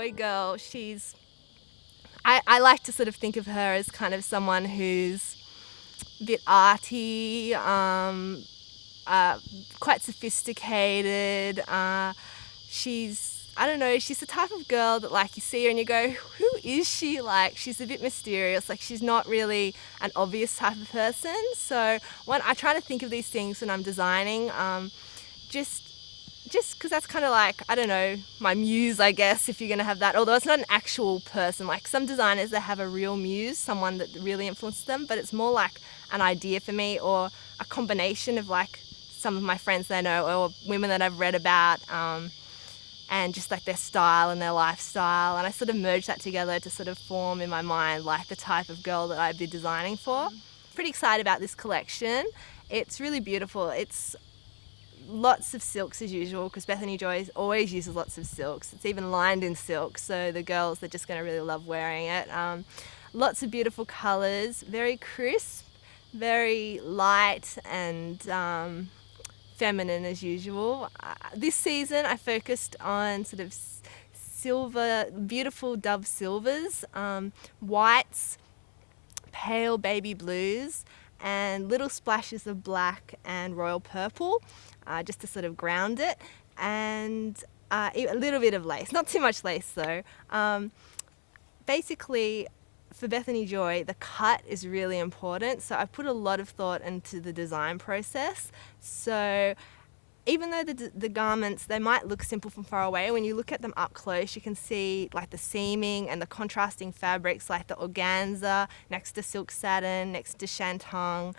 Joy girl, I like to sort of think of her as kind of someone who's a bit arty, uh, quite sophisticated. I don't know, she's the type of girl that like you see her and you go, who is she? Like, she's a bit mysterious. Like, she's not really an obvious type of person. So when I try to think of these things when I'm designing, just because that's kind of like, I don't know, my muse, I guess, if you're going to have that. Although it's not an actual person. Like some designers, they have a real muse, someone that really influenced them, but it's more like an idea for me, or a combination of like some of my friends that I know or women that I've read about, and just like their style and their lifestyle. And I sort of merge that together to sort of form in my mind like the type of girl that I'd be designing for. Pretty excited about this collection. It's really beautiful. It's lots of silks as usual, because Bethany Joy always uses lots of silks. It's even lined in silk, so the girls, they're just going to really love wearing it. Lots of beautiful colours, very crisp, very light and feminine as usual. This season I focused on sort of silver, beautiful dove silvers, whites, pale baby blues, and little splashes of black and royal purple, just to sort of ground it, and a little bit of lace. Not too much lace though. Basically, for Bethany Joy, the cut is really important. So I put a lot of thought into the design process. So even though the garments, they might look simple from far away, when you look at them up close, you can see like the seaming and the contrasting fabrics, like the organza next to silk satin, next to shantung,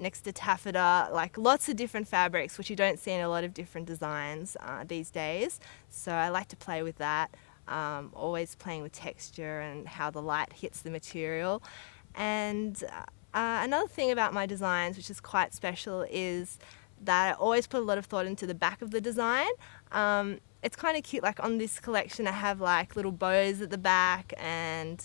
next to taffeta, like lots of different fabrics, which you don't see in a lot of different designs these days. So I like to play with that, always playing with texture and how the light hits the material. And another thing about my designs, which is quite special, is that I always put a lot of thought into the back of the design. It's kind of cute, like on this collection I have like little bows at the back, and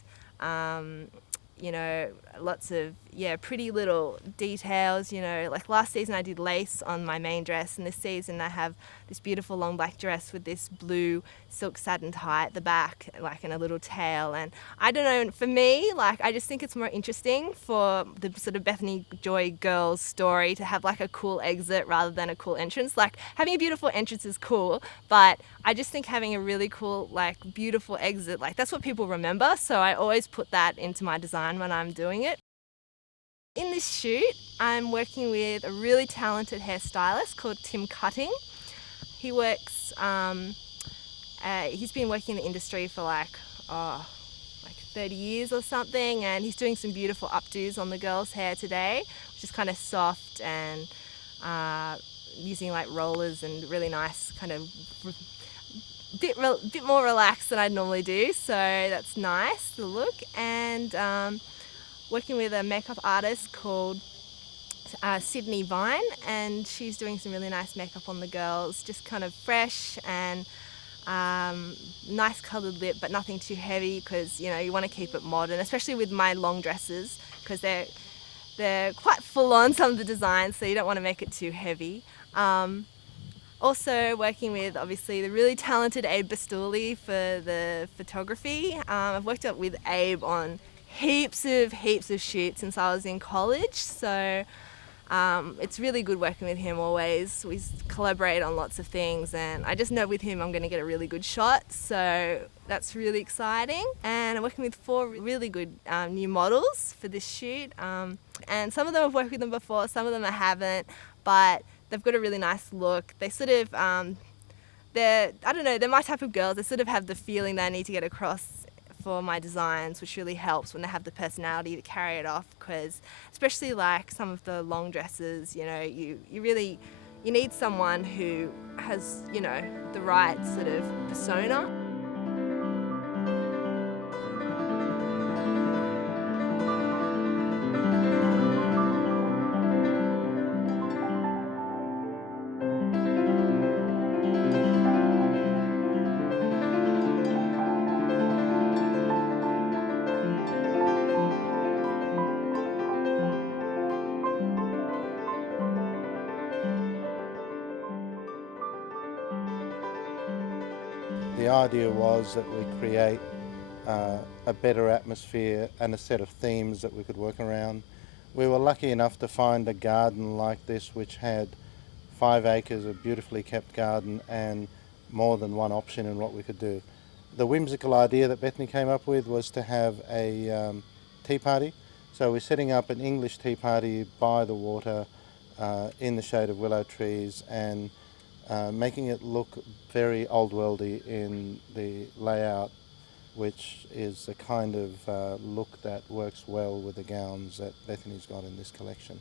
you know, lots of pretty little details. You know, like last season I did lace on my main dress, and this season I have this beautiful long black dress with this blue silk satin tie at the back, like in a little tail. And I don't know, for me, like I just think it's more interesting for the sort of Bethany Joy girls story to have like a cool exit rather than a cool entrance. Like having a beautiful entrance is cool, but I just think having a really cool, like beautiful exit, like that's what people remember. So I always put that into my design when I'm doing it. In this shoot, I'm working with a really talented hairstylist called Tim Cutting. He works, he's been working in the industry for like 30 years or something, and he's doing some beautiful updos on the girls' hair today, which is kind of soft and using like rollers and really nice kind of bit more relaxed than I'd normally do, so that's nice, the look. And working with a makeup artist called Sydney Vine, and she's doing some really nice makeup on the girls, just kind of fresh and nice coloured lip, but nothing too heavy, because you know you want to keep it modern, especially with my long dresses, because they're quite full on, some of the designs, so you don't want to make it too heavy. Also working with obviously the really talented Abe Bastuli for the photography. I've worked up with Abe on heaps of shoots since I was in college, so it's really good working with him always. We collaborate on lots of things, and I just know with him I'm going to get a really good shot, so that's really exciting. And I'm working with 4 really good new models for this shoot, and some of them I've worked with them before, some of them I haven't, but they've got a really nice look. They sort of, they're my type of girls. They sort of have the feeling that I need to get across for my designs, which really helps when they have the personality to carry it off, because especially like some of the long dresses, you know, you need someone who has, you know, the right sort of persona. The the idea was that we create a better atmosphere and a set of themes that we could work around. We were lucky enough to find a garden like this which had 5 acres of beautifully kept garden and more than one option in what we could do. The whimsical idea that Bethany came up with was to have a tea party. So we're setting up an English tea party by the water in the shade of willow trees and making it look very old worldy in the layout, which is the kind of look that works well with the gowns that Bethany's got in this collection.